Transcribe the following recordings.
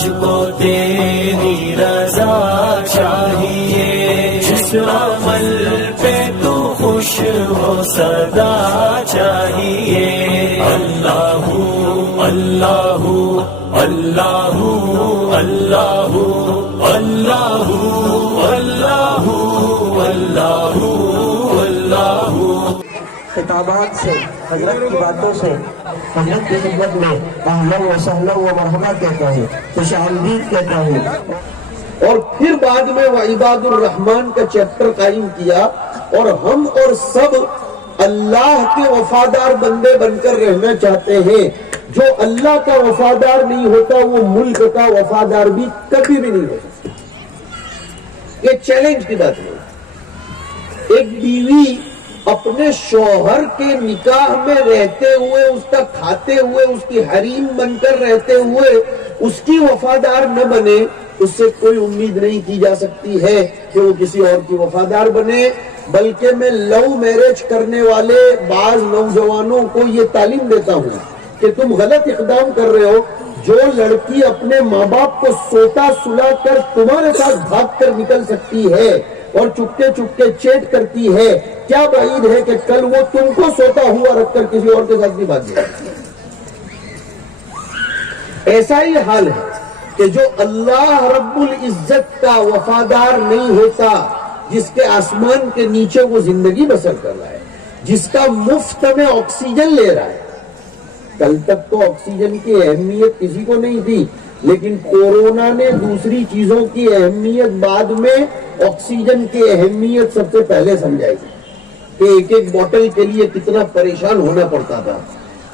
مجھ کو تیری رضا چاہیے، جس عمل پہ تو خوش ہو سدا چاہیے۔ اللہ اللہ اللہ اللہ اللہ اللہ اللہ اللہ۔ خطابات سے، حضرت کی باتوں سے حضرت کی خدمت میں اہلا و سہلا و مرحبا کہتا ہوں، خوش آمدید کہتا ہوں۔ اور پھر بعد میں وعباد الرحمن کا چیپٹر قائم کیا، اور ہم اور سب اللہ کے وفادار بندے بن کر رہنا چاہتے ہیں۔ جو اللہ کا وفادار نہیں ہوتا وہ ملک کا وفادار بھی کبھی بھی نہیں ہوتا۔ یہ چیلنج کی بات ہے۔ ایک بیوی اپنے شوہر کے نکاح میں رہتے ہوئے، اس کا کھاتے ہوئے، اس کی حریم بن کر رہتے ہوئے اس کی وفادار نہ بنے، اس سے کوئی امید نہیں کی جا سکتی ہے کہ وہ کسی اور کی وفادار بنے۔ بلکہ میں لو میرج کرنے والے بعض نوجوانوں کو یہ تعلیم دیتا ہوں کہ تم غلط اقدام کر رہے ہو۔ جو لڑکی اپنے ماں باپ کو سوتا سلا کر تمہارے ساتھ بھاگ کر نکل سکتی ہے اور چپکے چپکے چیٹ کرتی ہے، کیا بعید ہے کہ کل وہ تم کو سوتا ہوا رکھ کر کسی اور کے ساتھ بھی بھاگ جائے۔ ایسا ہی حال ہے کہ جو اللہ رب العزت کا وفادار نہیں ہوتا، جس کے آسمان کے نیچے وہ زندگی بسر کر رہا ہے، جس کا مفت میں آکسیجن لے رہا ہے۔ کل تک تو آکسیجن کی اہمیت کسی کو نہیں تھی، لیکن کورونا نے دوسری چیزوں کی اہمیت بعد میں آکسیجن کی اہمیت سب سے پہلے سمجھائی کہ ایک ایک بوٹل کے لیے کتنا پریشان ہونا پڑتا تھا۔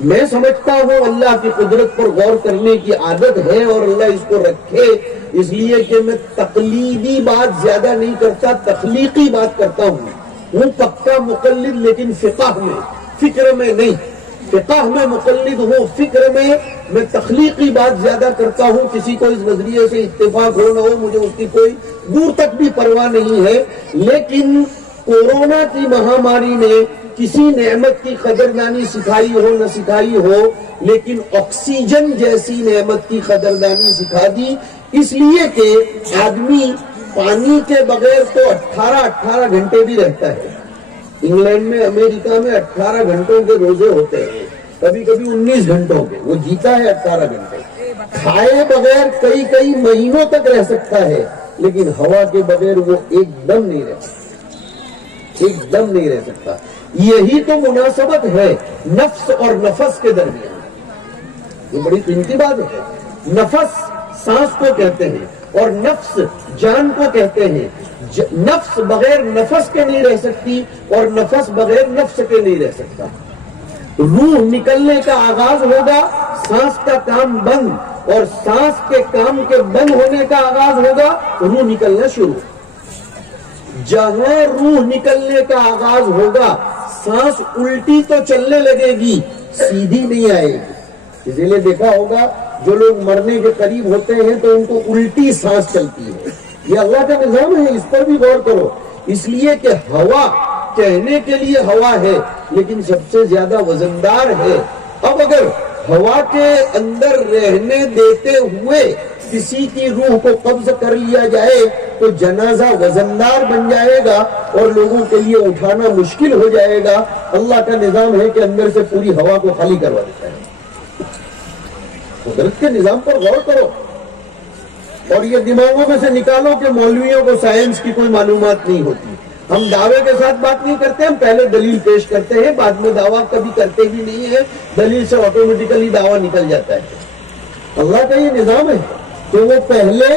میں سمجھتا ہوں اللہ کی قدرت پر غور کرنے کی عادت ہے اور اللہ اس کو رکھے، اس لیے کہ میں تقلیدی بات زیادہ نہیں کرتا، تخلیقی بات کرتا ہوں پکا مقلد، لیکن فقہ میں، فکر میں نہیں۔ فقہ میں مقلد ہوں، فکر میں تخلیقی بات زیادہ کرتا ہوں۔ کسی کو اس نظریے سے اتفاق ہو نہ ہو، مجھے اس کی کوئی دور تک بھی پرواہ نہیں ہے، لیکن کورونا کی مہاماری نے کسی نعمت کی قدردانی سکھائی ہو نہ سکھائی ہو، لیکن آکسیجن جیسی نعمت کی قدردانی سکھا دی، اس لیے کہ آدمی پانی کے بغیر تو 18 گھنٹے بھی رہتا ہے۔ انگلینڈ میں، امریکہ میں 18 گھنٹوں کے روزے ہوتے ہیں، کبھی کبھی 19 گھنٹوں کے، وہ جیتا ہے 18 گھنٹے۔ کھائے بغیر کئی مہینوں تک رہ سکتا ہے، لیکن ہوا کے بغیر وہ ایک دم نہیں رہ سکتا، ایک دم نہیں رہ سکتا۔ یہی تو مناسبت ہے نفس اور نفس کے درمیان، یہ بڑی قیمتی بات ہے۔ نفس سانس کو کہتے ہیں اور نفس جان کو کہتے ہیں۔ نفس بغیر نفس کے نہیں رہ سکتی اور نفس بغیر نفس کے نہیں رہ سکتا۔ روح نکلنے کا آغاز ہوگا، سانس کا کام بند، اور سانس کے کام کے بند ہونے کا آغاز ہوگا، روح نکلنا شروع۔ جہاں روح نکلنے کا آغاز ہوگا، سانس الٹی تو چلنے لگے گی، سیدھی نہیں آئے گی۔ اسی لیے دیکھا ہوگا جو لوگ مرنے کے قریب ہوتے ہیں تو ان کو الٹی سانس چلتی ہے۔ یہ اللہ کا نظام ہے، اس پر بھی غور کرو۔ اس لیے کہ ہوا کہنے کے لیے ہوا ہے، لیکن سب سے زیادہ وزندار ہے۔ اب اگر ہوا کے اندر رہنے دیتے ہوئے کسی کی روح کو قبض کر لیا جائے تو جنازہ وزندار بن جائے گا اور لوگوں کے لیے اٹھانا مشکل ہو جائے گا۔ اللہ کا نظام ہے کہ اندر سے پوری ہوا کو خالی کروا دیتا ہے۔ قدرت کے نظام پر غور کرو اور یہ دماغوں میں سے نکالو کہ مولویوں کو سائنس کی کوئی معلومات نہیں ہوتی۔ ہم دعوے کے ساتھ بات نہیں کرتے، ہم پہلے دلیل پیش کرتے ہیں، بعد میں دعویٰ کبھی کرتے بھی نہیں ہے، دلیل سے آٹومیٹیکلی دعویٰ نکل جاتا ہے۔ اللہ کا یہ نظام ہے کہ وہ پہلے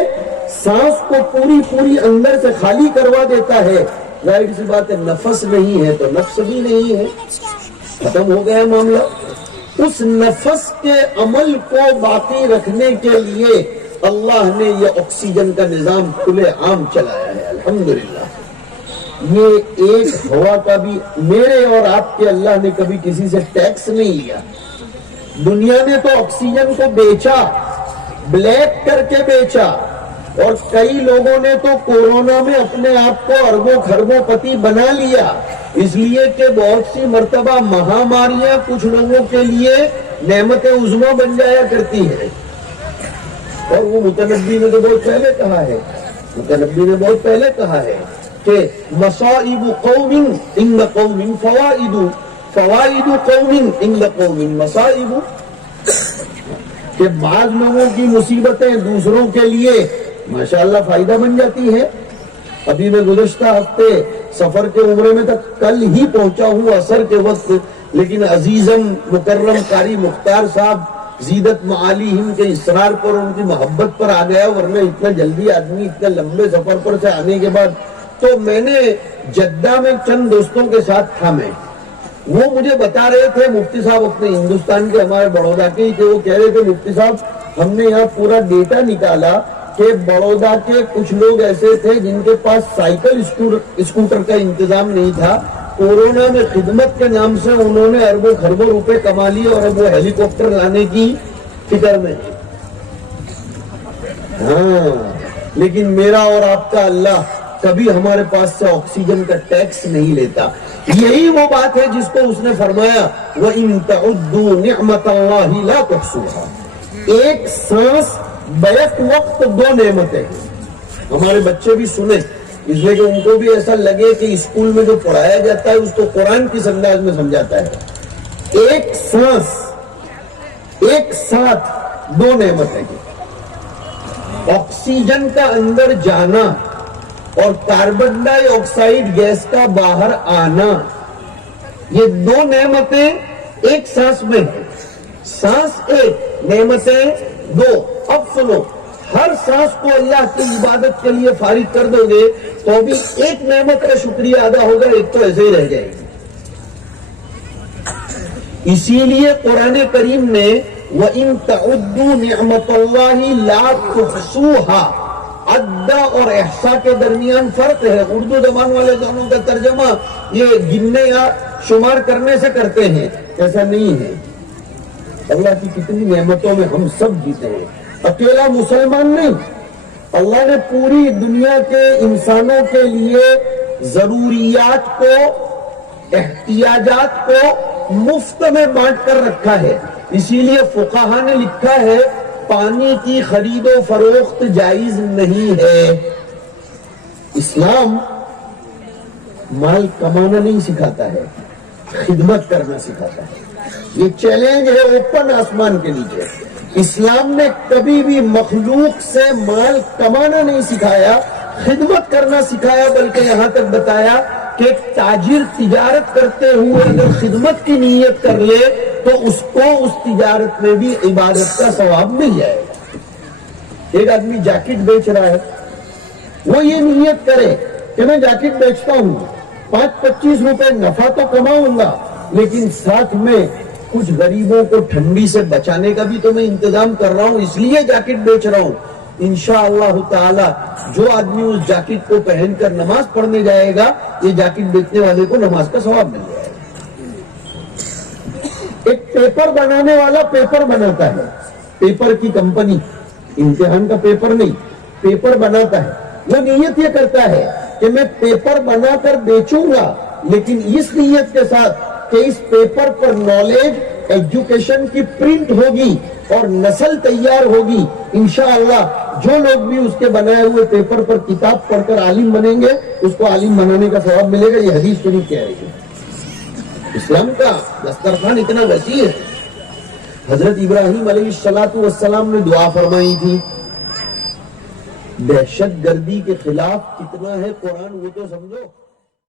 سانس کو پوری اندر سے خالی کروا دیتا ہے۔ ظاہر سی بات ہے، نفس نہیں ہے تو نفس بھی نہیں ہے، ختم ہو گیا معاملہ۔ اس نفس کے عمل کو باقی رکھنے کے لیے اللہ نے یہ آکسیجن کا نظام کھلے عام چلایا ہے، الحمدللہ۔ یہ ایک ہوا کا بھی میرے اور آپ کے اللہ نے کبھی کسی سے ٹیکس نہیں لیا۔ دنیا نے تو آکسیجن کو بیچا، بلیک کر کے بیچا، اور کئی لوگوں نے تو کورونا میں اپنے آپ کو اربوں خربوں پتی بنا لیا، اس لیے کہ بہت سی مرتبہ مہاماریاں کچھ لوگوں کے لیے نعمت عظمیٰ بن جایا کرتی ہے، اور وہ متنبی نے تو بہت پہلے کہا ہے، متنبی نے بہت پہلے کہا ہے کہ مصائب قوم عند قوم فوائد، فوائد قوم عند قوم مصائب، کہ بعض لوگوں کی مصیبتیں دوسروں کے لیے ماشاءاللہ فائدہ بن جاتی ہے۔ ابھی میں گزشتہ ہفتے سفر کے عمرے میں تک کل ہی پہنچا ہوں عصر کے وقت، لیکن عزیزم مکرم قاری مختار صاحب زیدت معالی ہم کے اصرار پر، ان کی محبت پر آ گیا، ورنہ اتنا جلدی آدمی اتنا لمبے سفر پر سے آنے کے بعد تو میں نے جدہ میں چند دوستوں کے ساتھ تھا، میں وہ مجھے بتا رہے تھے مفتی صاحب اپنے ہندوستان کے ہمارے بڑودہ کے، کہ وہ کہہ رہے تھے مفتی صاحب ہم نے یہاں پورا ڈیٹا نکالا کہ بڑودہ کے کچھ لوگ ایسے تھے جن کے پاس سائیکل اسکوٹر کا انتظام نہیں تھا، کورونا میں خدمت کے نام سے انہوں نے اربوں خربوں روپے کما لیے اور اب وہ ہیلی کاپٹر لانے کی فکر میں ہے۔ ہاں لیکن میرا اور آپ کا اللہ کبھی ہمارے پاس سے آکسیجن کا ٹیکس نہیں لیتا۔ یہی وہ بات ہے جس کو اس نے فرمایا وَإِن تَعُدُّوا نِعْمَةَ اللَّهِ لَا تُحْصُوهَا، ایک سانس بیک وقت دو نعمتیں ہیں۔ ہمارے بچے بھی سنیں اس لیے کہ ان کو بھی ایسا لگے کہ اسکول میں جو پڑھایا جاتا ہے اس کو قرآن کس انداز میں سمجھاتا ہے۔ ایک سانس ایک ساتھ دو نعمتیں ہیں، آکسیجن کا اندر جانا اور کاربن ڈائی آکسائڈ گیس کا باہر آنا، یہ دو نعمتیں ایک سانس میں ہیں۔ سانس ایک، نعمتیں دو۔ اب سنو، ہر سانس کو اللہ کی عبادت کے لیے فارغ کر دو گے تو بھی ایک نعمت کا شکریہ ادا ہوگا، ایک تو ایسے ہی رہ جائے گی۔ اسی لیے قرآن کریم نے وَإِن تَعُدُّوا نِعْمَةَ اللَّهِ لَا تُحْصُوهَا، عدّا اور احصا کے درمیان فرق ہے۔ اردو زبان والے دونوں کا ترجمہ یہ گننے یا شمار کرنے سے کرتے ہیں، ایسا نہیں ہے۔ اللہ کی کتنی نعمتوں میں ہم سب جیتے ہیں، اکیلا مسلمان نہیں، اللہ نے پوری دنیا کے انسانوں کے لیے ضروریات کو، احتیاجات کو مفت میں بانٹ کر رکھا ہے۔ اسی لیے فقہا نے لکھا ہے پانی کی خرید و فروخت جائز نہیں ہے۔ اسلام مال کمانا نہیں سکھاتا ہے، خدمت کرنا سکھاتا ہے۔ یہ چیلنج ہے اوپن آسمان کے نیچے۔ اسلام نے کبھی بھی مخلوق سے مال کمانا نہیں سکھایا، خدمت کرنا سکھایا، بلکہ یہاں تک بتایا کہ ایک تاجر تجارت کرتے ہوئے اگر خدمت کی نیت کر لے تو اس کو اس تجارت میں بھی عبادت کا ثواب مل جائے گا۔ ایک آدمی جیکٹ بیچ رہا ہے، وہ یہ نیت کرے کہ میں جیکٹ بیچتا ہوں، 5-25 روپے نفع تو کماؤں گا، لیکن ساتھ میں کچھ غریبوں کو ٹھنڈی سے بچانے کا بھی تو میں انتظام کر رہا ہوں، اس لیے جیکٹ بیچ رہا ہوں۔ انشاءاللہ تعالی جو آدمی اس جیکٹ کو پہن کر نماز پڑھنے جائے گا، یہ جیکٹ بیچنے والے کو نماز کا ثواب مل جائے گا۔ ایک پیپر بنانے والا پیپر بناتا ہے، پیپر کی کمپنی، امتحان کا پیپر نہیں، پیپر بناتا ہے، وہ نیت یہ کرتا ہے کہ میں پیپر بنا کر بیچوں گا، لیکن اس نیت کے ساتھ کہ اس پیپر پر نالج، ایجوکیشن کی پرنٹ ہوگی اور نسل تیار ہوگی۔ انشاءاللہ جو لوگ بھی اس کے بنائے ہوئے پیپر پر کتاب پڑھ کر عالم بنیں گے، اس کو عالم بنانے کا ثواب ملے گا۔ یہ حدیث شریف کہہ رہی ہے۔ اسلام کا دسترخوان اتنا وسیع ہے۔ حضرت ابراہیم علیہ السلام نے دعا فرمائی تھی، دہشت گردی کے خلاف کتنا ہے قرآن وہ تو سمجھو۔